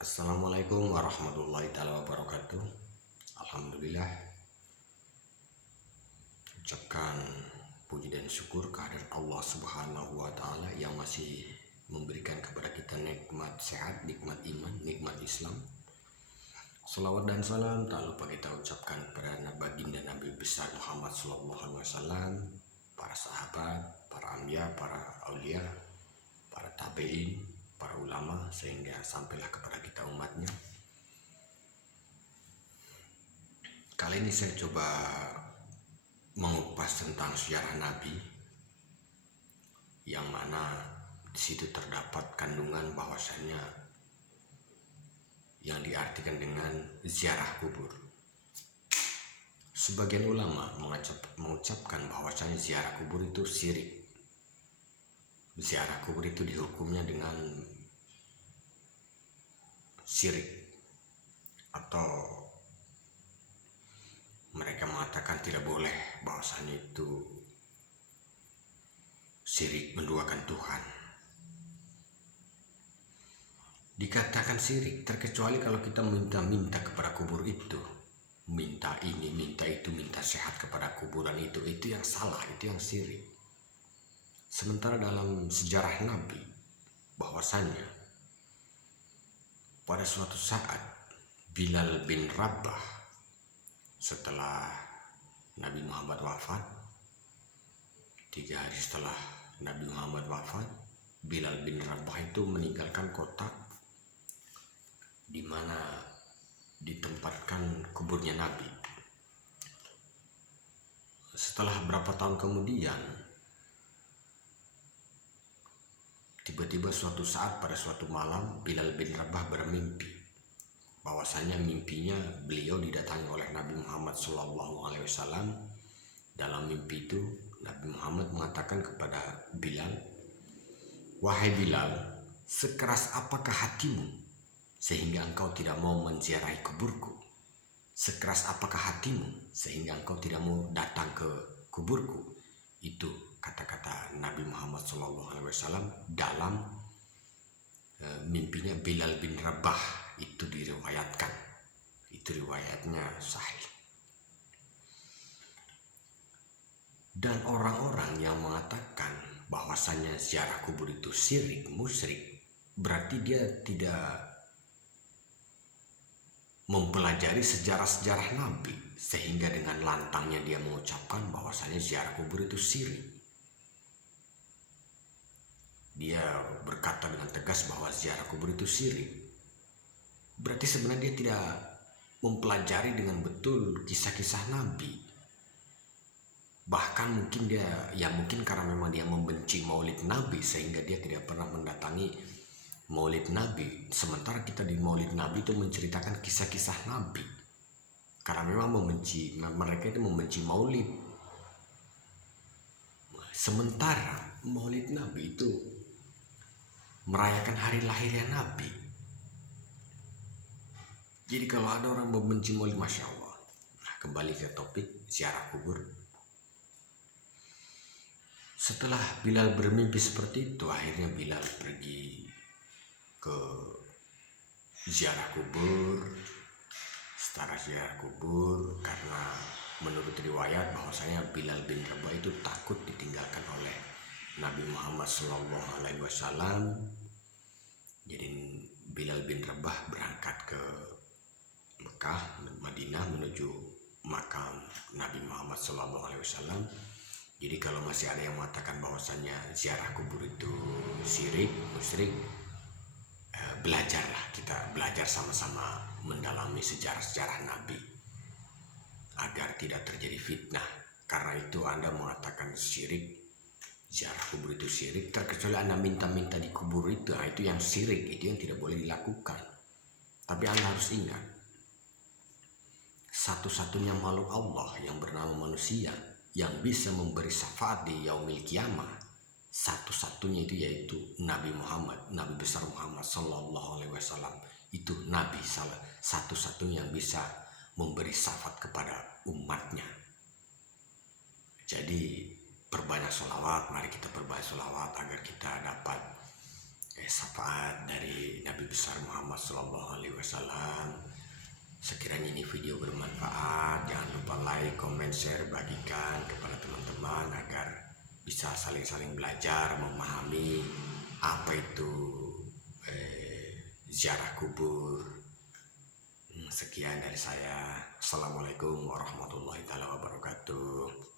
Assalamualaikum warahmatullahi taala wabarakatuh. Alhamdulillah, ucapkan puji dan syukur kehadirat Allah Subhanahu wa taala yang masih memberikan kepada kita nikmat sehat, nikmat iman, nikmat Islam. Salawat dan salam tak lupa kita ucapkan kepada baginda Nabi besar Muhammad sallallahu alaihi wasallam, para sahabat, para anbiya, para aulia, para tabi'in, para ulama, sehingga sampailah kepada kita umatnya. Kali ini saya coba mengupas tentang sejarah Nabi, yang mana di situ terdapat kandungan bahwasannya yang diartikan dengan ziarah kubur. Sebagian ulama mengucapkan bahwasanya ziarah kubur itu syirik. Ziarah kubur itu dihukumnya dengan syirik, atau mereka mengatakan tidak boleh, bahwasanya itu syirik menduakan Tuhan. Dikatakan syirik terkecuali kalau kita minta kepada kubur itu, minta ini, minta itu, minta sehat kepada kuburan itu yang salah, itu yang syirik. Sementara dalam sejarah Nabi, bahwasanya pada suatu saat Bilal bin Rabah, setelah Nabi Muhammad wafat, 3 hari setelah Nabi Muhammad wafat, Bilal bin Rabah itu meninggalkan kota di mana ditempatkan kuburnya Nabi. Setelah berapa tahun kemudian, tiba-tiba suatu saat pada suatu malam Bilal bin Rabah bermimpi, bahwasanya mimpinya beliau didatangi oleh Nabi Muhammad SAW. Dalam mimpi itu Nabi Muhammad mengatakan kepada Bilal, "Wahai Bilal, sekeras apakah hatimu sehingga engkau tidak mau menziarahi kuburku? Sekeras apakah hatimu sehingga engkau tidak mau datang ke kuburku?" Itu kata-kata Nabi Muhammad SAW dalam mimpinya Bilal bin Rabah. Itu diriwayatkan, itu riwayatnya sahih. Dan orang-orang yang mengatakan bahwasanya ziarah kubur itu syirik, musyrik, berarti dia tidak mempelajari sejarah-sejarah Nabi, sehingga dengan lantangnya dia mengucapkan bahwasanya ziarah kubur itu syirik. Dia berkata dengan tegas bahwa ziarah kubur itu syirik. Berarti sebenarnya dia tidak mempelajari dengan betul kisah-kisah Nabi. Bahkan mungkin mungkin karena memang dia membenci maulid Nabi, sehingga dia tidak pernah mendatangi maulid Nabi. Sementara kita di maulid Nabi itu menceritakan kisah-kisah Nabi, karena memang mereka itu membenci maulid. Sementara maulid Nabi itu merayakan hari lahirnya Nabi. Jadi kalau ada orang membenci maulid, Masya Allah. Nah, kembali ke topik ziarah kubur. Setelah Bilal bermimpi seperti itu, akhirnya Bilal pergi ke ziarah kubur. Setelah ziarah kubur, karena menurut riwayat bahwasanya Bilal bin Rabah itu takut ditinggalkan oleh Nabi Muhammad SAW. Jadi Bilal bin Rabah berangkat ke Mekah, Madinah, menuju makam Nabi Muhammad SAW. Jadi kalau masih ada yang mengatakan bahwasanya ziarah kubur itu syirik, musyrik, belajarlah, kita belajar sama-sama mendalami sejarah-sejarah Nabi agar tidak terjadi fitnah. Karena itu Anda mengatakan syirik, ziarah kubur itu syirik, terkecuali Anda minta-minta di kubur itu, nah itu yang syirik, itu yang tidak boleh dilakukan. Tapi Anda harus ingat, satu-satunya makhluk Allah yang bernama manusia yang bisa memberi syafaat di yaumil kiamah, satu-satunya itu yaitu Nabi Muhammad, Nabi besar Muhammad Sallallahu Alaihi Wasallam. Itu Nabi satu-satunya yang bisa memberi syafaat kepada umatnya. Jadi perbanyak sholawat, mari kita perbanyak sholawat agar kita dapat syafaat dari Nabi besar Muhammad Shallallahu Alaihi Wasallam. Sekiranya ini video bermanfaat, jangan lupa like, comment, share, bagikan kepada teman-teman agar bisa saling-saling belajar, memahami apa itu ziarah kubur. Sekian dari saya. Assalamualaikum warahmatullahi wabarakatuh.